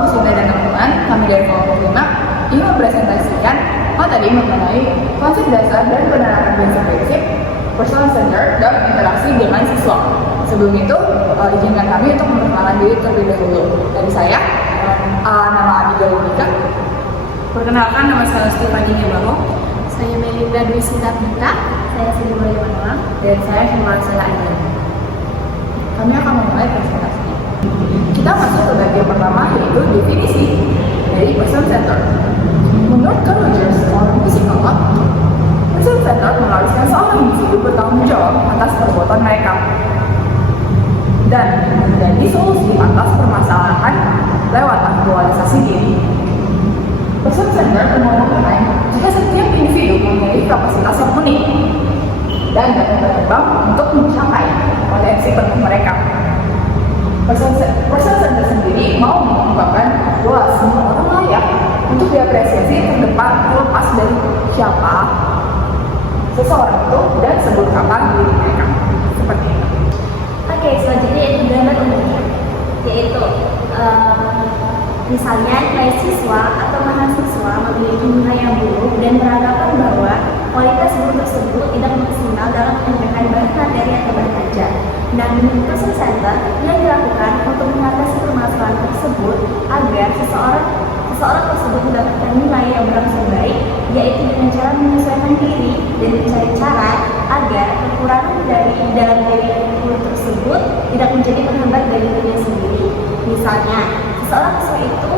Bu Sinta dan teman-teman, kami dari kelompok 5 ingin mempresentasikan materi mengenai konsep dasar dan penerapan prinsip-prinsip personal center dalam interaksi dengan siswa. Sebelum itu, izinkan kami untuk memperkenalkan diri terlebih dahulu. Dari saya, nama Abigail Monica. Perkenalkan, nama saya Stefani Nebaho. Saya Melinda Dwi Sinta Pita. Saya Siti Mulya Manuang. Dan saya Marcella Angel. Kami akan memulai presentasinya. Kita masuk ke bagian pertama, yaitu definisi dari person center. Menurut Carl Rogers, seorang psikolog, person center mengharuskan seorang individu bertanggung jawab atas perbuatan mereka dan menjadi solusi atas permasalahan lewat aktualisasi diri. Person center mengumpulkan jika setiap individu memiliki kapasitas yang unik dan dapat berkembang untuk mencapai potensi penuh mereka. Person center sendiri mau mengungkapkan bahwa semua orang layak untuk diapresiasi terdepan terlepas dari siapa seseorang itu dan sebut kapan diri mereka. Seperti itu. Oke, selanjutnya yaitu gambar umumnya, yaitu misalnya mahasiswa atau mahasiswa memiliki nilai yang buruk dan beranggapan bahwa kualitas guru tersebut tidak maksimal dalam mengerjakan bahan materi atau bahan ajar. Nah, menurut person center yang dilakukan untuk mengatasi permasalahan tersebut agar seseorang tersebut mendapatkan nilai yang berangsur baik, yaitu dengan cara menyesuaikan diri dan mencari cara agar kekurangan dari dalam diri guru tersebut tidak menjadi penghambat bagi dirinya sendiri. Misalnya, seseorang siswa itu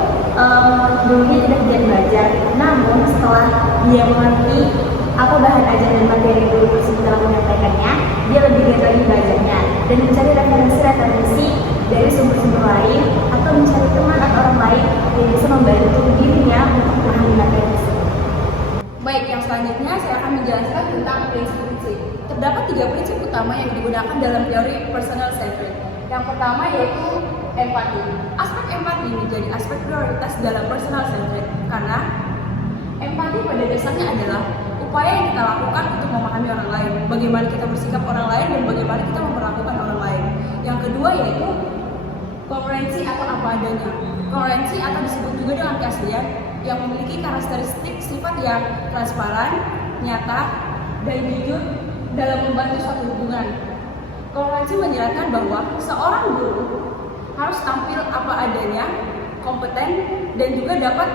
dulunya tidak giat belajar, namun setelah dia mengerti apa bahan ajar dan materi guru tersebut dalam menyampaikannya, dia lebih giat lagi belajarnya dan mencari referensi dari sumber-sumber lain atau mencari teman atau orang lain yang bisa membantu dirinya untuk memahami materi tersebut. Baik, yang selanjutnya saya akan menjelaskan tentang prinsip-prinsip. Terdapat 3 prinsip utama yang digunakan dalam teori personal centered. Yang pertama yaitu empati. Aspek empati menjadi aspek prioritas dalam personal centered karena empati pada dasarnya adalah upaya yang kita lakukan untuk memahami orang lain, bagaimana kita bersikap orang lain dan bagaimana kita memperlakukan orang lain. Yang kedua yaitu kongruensi atau apa adanya. Kongruensi atau disebut juga dengan keaslian yang memiliki karakteristik sifat yang transparan, nyata, dan jujur dalam membantu suatu hubungan. Kongruensi menjelaskan bahwa seorang guru harus tampil apa adanya, kompeten, dan juga dapat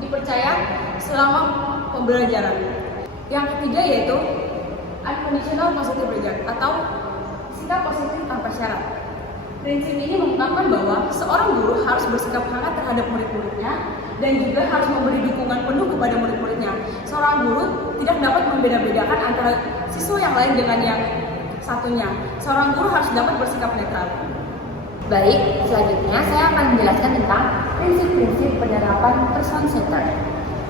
dipercaya selama pembelajaran. Yang ketiga yaitu unconditional positive regard atau sikap positif tanpa syarat. Prinsip ini mengungkapkan bahwa seorang guru harus bersikap hangat terhadap murid-muridnya dan juga harus memberi dukungan penuh kepada murid-muridnya. Seorang guru tidak dapat membeda-bedakan antara siswa yang lain dengan yang satunya. Seorang guru harus dapat bersikap netral. Baik, selanjutnya saya akan menjelaskan tentang prinsip-prinsip penerapan person center.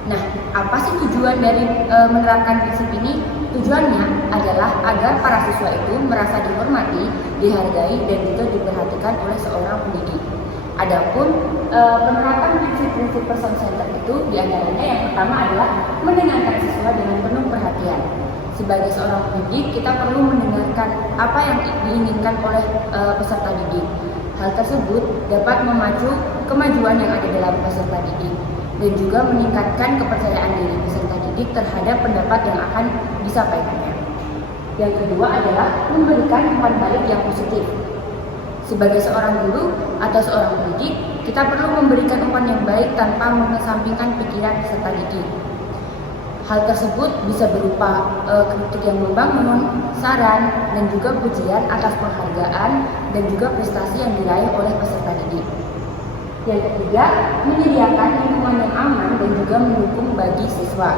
Nah, apa sih tujuan dari menerapkan prinsip ini? Tujuannya adalah agar para siswa itu merasa dihormati, dihargai, dan juga diperhatikan oleh seorang pendidik. Adapun penerapan prinsip-prinsip person center itu diantaranya yang pertama adalah mendengarkan siswa dengan penuh perhatian. Sebagai seorang pendidik, kita perlu mendengarkan apa yang diinginkan oleh peserta didik. Hal tersebut dapat memacu kemajuan yang ada dalam peserta didik dan juga meningkatkan kepercayaan diri peserta didik terhadap pendapat yang akan disampaikannya. Yang kedua adalah memberikan umpan balik yang positif. Sebagai seorang guru atau seorang pendidik, kita perlu memberikan umpan yang baik tanpa mengesampingkan pikiran peserta didik. Hal tersebut bisa berupa kritik yang membangun, saran, dan juga pujian atas penghargaan dan juga prestasi yang diraih oleh peserta didik. Yang ketiga, menyediakan lingkungan yang aman dan juga mendukung bagi siswa.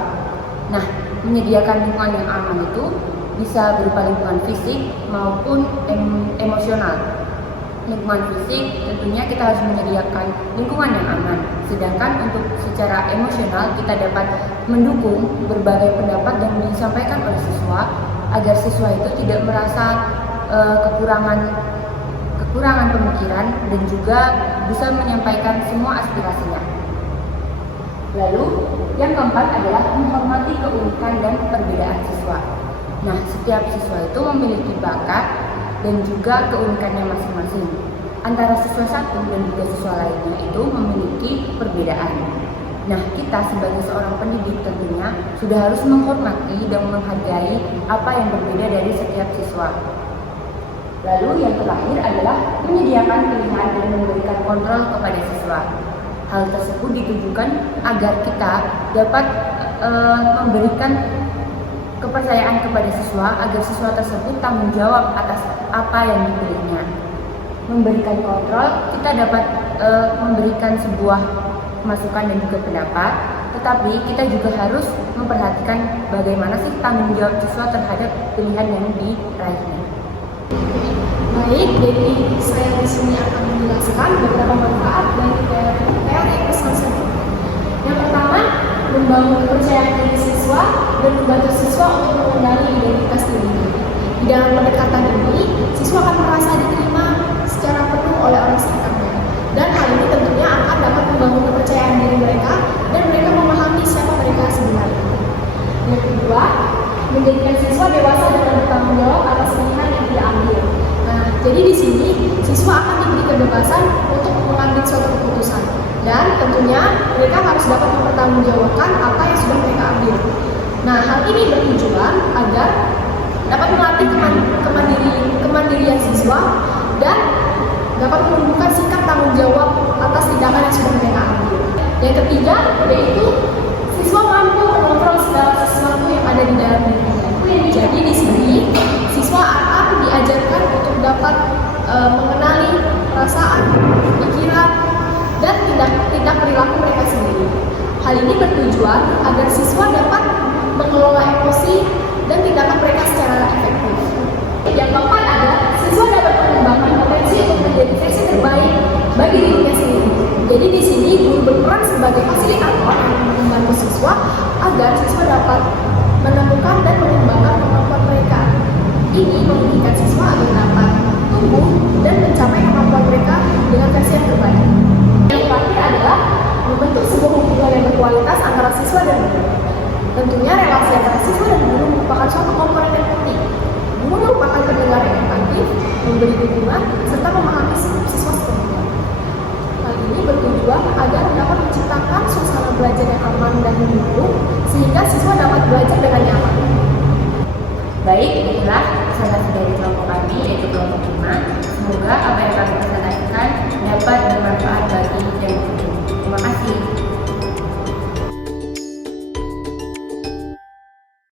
Nah, menyediakan lingkungan yang aman itu bisa berupa lingkungan fisik maupun emosional. Lingkungan fisik tentunya kita harus menyediakan lingkungan yang aman. Sedangkan untuk secara emosional kita dapat mendukung berbagai pendapat dan disampaikan oleh siswa agar siswa itu tidak merasa kekurangan pemikiran dan juga bisa menyampaikan semua aspirasinya. Lalu yang keempat adalah menghormati keunikan dan perbedaan siswa. Nah, setiap siswa itu memiliki bakat dan juga keunikannya masing-masing. antara siswa satu dan juga siswa lainnya itu memiliki perbedaan. Nah, kita sebagai seorang pendidik tentunya sudah harus menghormati dan menghargai apa yang berbeda dari setiap siswa. Lalu yang terakhir adalah menyediakan pilihan dan memberikan kontrol kepada siswa. Hal tersebut ditujukan agar kita dapat memberikan kepercayaan kepada siswa agar siswa tersebut tanggung jawab atas apa yang dipilihnya. Memberikan kontrol, kita dapat memberikan sebuah masukan dan juga pendapat, tetapi kita juga harus memperhatikan bagaimana sih tanggung jawab siswa terhadap pilihan yang diraihnya. Baik, jadi saya di sini akan menjelaskan beberapa manfaat dari teori personal center. Yang pertama, membangun kepercayaan diri siswa dan membantu siswa untuk mengenali identitas dirinya. Di dalam pendekatan ini, siswa akan merasa diterima secara penuh oleh orang sekitarnya. Dan hal ini tentunya akan dapat membangun kepercayaan diri mereka dan mereka memahami siapa mereka sebenarnya. Yang kedua, menjadikan siswa dewasa dan bertanggung jawab atas pilihan yang dia ambil. Nah, jadi di sini siswa akan diberi kebebasan untuk mengambil suatu keputusan dan tentunya mereka harus dapat mempertanggungjawabkan apa yang sudah mereka ambil. Nah, hal ini bertujuan agar dapat melatih kemandirian siswa dan dapat menunjukkan sikap tanggung jawab atas tindakan yang sudah mereka ambil. Yang ketiga, yaitu siswa mampu mengontrol segala sesuatu yang ada di dalam dirinya. Jadi di sini siswa akan diajarkan untuk dapat mengenali perasaan, pikiran, dan tindak perilaku mereka sendiri. Hal ini bertujuan agar siswa dapat mengelola emosi dan tindakan mereka secara efektif. Yang keempat adalah siswa dapat mengembangkan potensi untuk menjadi versi terbaik bagi dirinya sendiri. Jadi di sini guru berperan sebagai fasilitator yang membantu siswa agar siswa dapat menemukan dan mengembangkan kemampuan mereka. Ini memungkinkan siswa agar dapat tumbuh dan mencapai kemampuan mereka dengan versi yang terbaik. Yang terakhir adalah membentuk sebuah hubungan yang berkualitas antara siswa dan guru. Tentunya relasi antara siswa dan guru merupakan suatu komponen yang penting. Guru merupakan pendengar yang empatif, memberi dukungan, serta memahami siswa sepenuhnya. Hal ini bertujuan agar dapat menciptakan suasana belajar yang aman dan mendukung, sehingga siswa dapat belajar dengan nyaman. Baik, itulah presentasi dari kelompok kami, yaitu kelompok 5. Semoga apa yang kami presentasikan dapat bermanfaat bagi